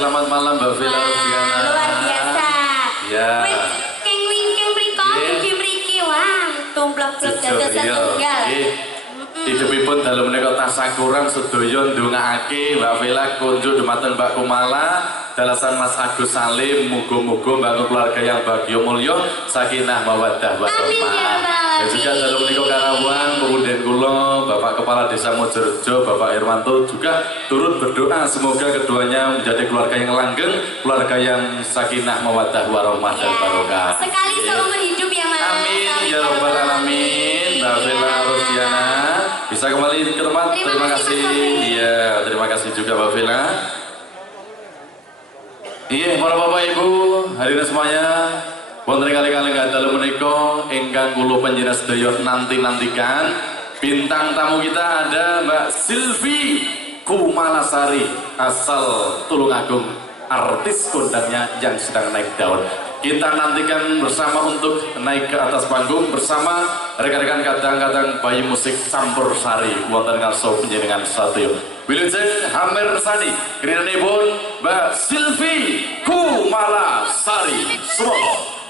selamat malam Mbak Vila Rufiana. Luar biasa. Ya. Keng wingkeng mriko ugi mriki wah, tumplek-plek dados setunggal. Hidupipun dalu menika tasakuran sedaya ndongaake Mbak Vila kunjuk dumateng Mbak Kumala dalasan Mas Agus Salim muga-muga bangun keluarga yang bahagia mulya sakinah mawaddah warahmah. Dan juga dalu menika Karawang kemudian kula Bapak Kepala Desa Mojorejo Bapak Irwanto juga turut berdoa semoga keduanya menjadi keluarga yang langgeng, keluarga yang sakinah mawaddah warahmah dan barokah. Sekali seumur hidup ya Mas. Amin ya rabbal alamin. Mbak Vila Rufiana bisa kembali ke tempat. Terima kasih. Iya, terima kasih juga Mbak Vila. Iya, para bapak ibu, hadirin semuanya, wonten kali-kali nggak dalu menika ingkang kula panjenengan sedaya nanti-nantikan. Bintang tamu kita ada Mbak Silvi Kumalasari asal Tulungagung, artis kondangnya yang sedang naik daun. Kita nantikan bersama untuk naik ke atas panggung bersama rekan-rekan kadang-kadang bayi musik campur sari wonten ngarsa panjenengan satya. Wilujeng Hamer Sani, kirinipun Mbak Silvi Kumalasari Solo.